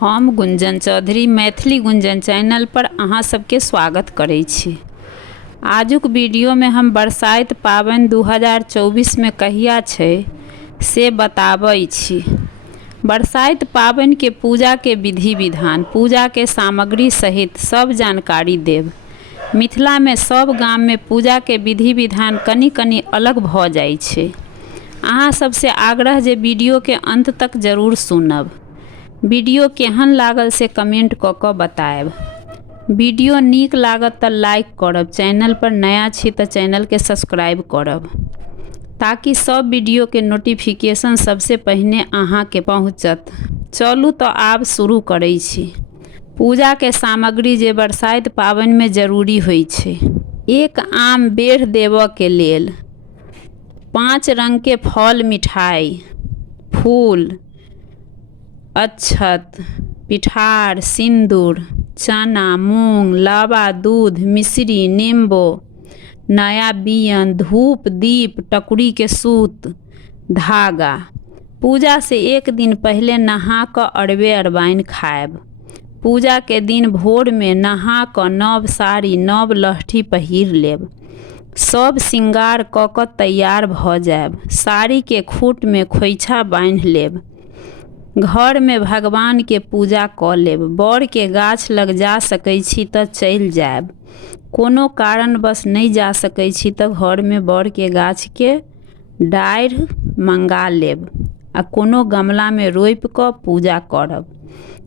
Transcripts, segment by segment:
हम गुंजन चौधरी मैथिली गुंजन चैनल पर अहाँ सबके स्वागत करै छी। आजुक वीडियो में हम बरसाइत पाबनि 2024 में कहिया छै से बताबै छी। बरसाइत पाबनि के पूजा के विधि विधान, पूजा के सामग्री सहित सब जानकारी देब। मिथिला में सब गाम में पूजा के विधि विधान कनी कनी अलग भ जाइ छै। अहाँ सबसे आग्रह जे वीडियो के अंत तक जरूर सुनब। वीडियो केहन लागल से कमेंट क के बताएब। वीडियो नीक लागत त लाइक करब, चैनल पर नया छी त चैनल के सब्सक्राइब करब ताकि सब वीडियो के नोटिफिकेशन सबसे पहले अहाँ के पहुँचत। चलू तो आब शुरू करै छी। पूजा के सामग्री जे बरसाइत पाबनि में जरूरी होइ छै। एक आम बेढ़ देव के लेल 5 रंग के फल, मिठाई, फूल, अक्षत, पिठार, सिंदूर, चना, मूंग, लावा, दूध, मिश्री, नींबू, नया बियन, धूप, दीप, टकुरी के सूत, धागा। पूजा से एक दिन पहले नहा क अरबे अरबाइन खाएब। पूजा के दिन भोर में नहा क नव साड़ी, नव लहठी पहिर लेब। सब श्रृंगार क क तैयार भ जाएब। साड़ी के खूट में खोइछा बांध लेब। घर में भगवान के पूजा क लेब। बर के गाछ लग जा सकै छी त चल जाएब। कोनो कारणवश नहीं जा सकै छी त घर में बर के गाछ के डाढ़ मंगा लेब आ कोनो गमला में रोप क पूजा करब।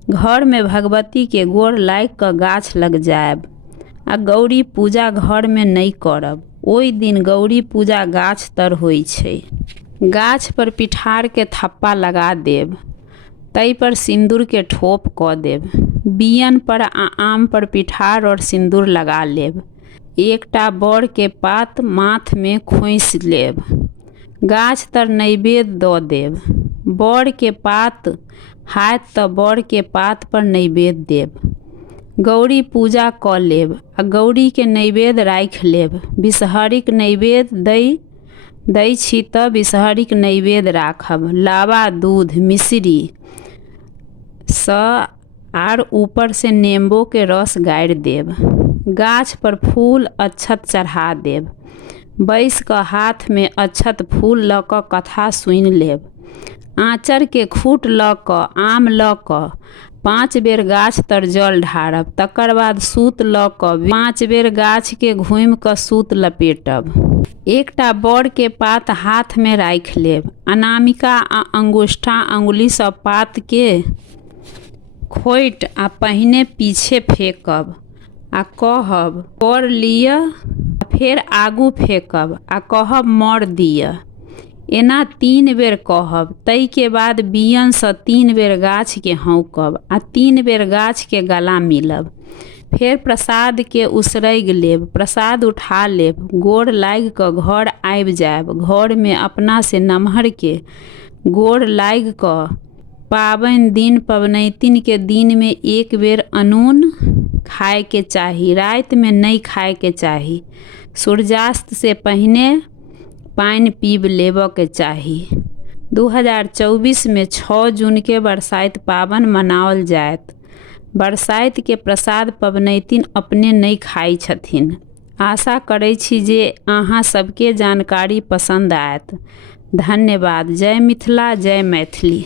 घर में भगवती के गोर लाग क गाछ लग जाएब आ गौरी पूजा घर में नहीं करब। ओई दिन गौरी पूजा गाछ तर होइ छै। गाछ पर पिठार के थप्पा लगा देब। तई पर सिंदूर के ठोप क देब। बियन पर आ आम पर पिठार और सिंदूर लगा लेब। एकटा बर के पात माथ में खोइस लेब। गाछ तर नैवेद्य द देब। बर के पात हाथ त बर के पात पर नैवेद्य देब। गौरी पूजा क लेब आ गौरी के नैवेद्य राख लेब। विषहरिक नैवेद्य दै छी त विषहरिक नैवेद्य राखब। लावा, दूध, मिश्री आर ऊपर से नींबू के रस गाड़ देब। गाछ पर फूल अक्षत चढ़ा देब। बैस क हाथ में अक्षत फूल ल क कथा सुन लेब। आँचर के खूट ल क आम ल क 5 बेर गाछ तर जल ढारब। तकर बाद सूत ल क 5 बेर गाछ के घूम क सूत लपेटब। एकटा बर के पात हाथ में राख लेब। अनामिका आ अंगूठा अंगुली सँ पात के खोइट आ पहिने पीछे फेंकब आ कहब कर लिअ, फेर आगू फेंकब आ कहब मर दिअ। एना 3 बेर कहब। तई के बाद बियन सँ 3 बेर गाछ के हौंकब आ 3 बेर गाछ के गला मिलब। फेर प्रसाद के उसरग लेब। प्रसाद उठा लेब। गोर लाग क घर आबि जाएब। घर में अपना से नमहर के गोर लाग क पाबनि दिन पबनैतिन के दिन में 1 बेर अनून खाए के चाही। रात में नहीं खाए के चाही। सूर्यास्त से पहले पानी पीब लेब के चाही। 2024 में 6 जून के बरसाइत पाबनि मनाओल जायत। बरसाइत के प्रसाद पबनैतिन अपने नहीं खाई छथिन। आशा करै छी जे अहाँ सबके जानकारी पसंद आयत। धन्यवाद। जय मिथिला, जय मैथिली।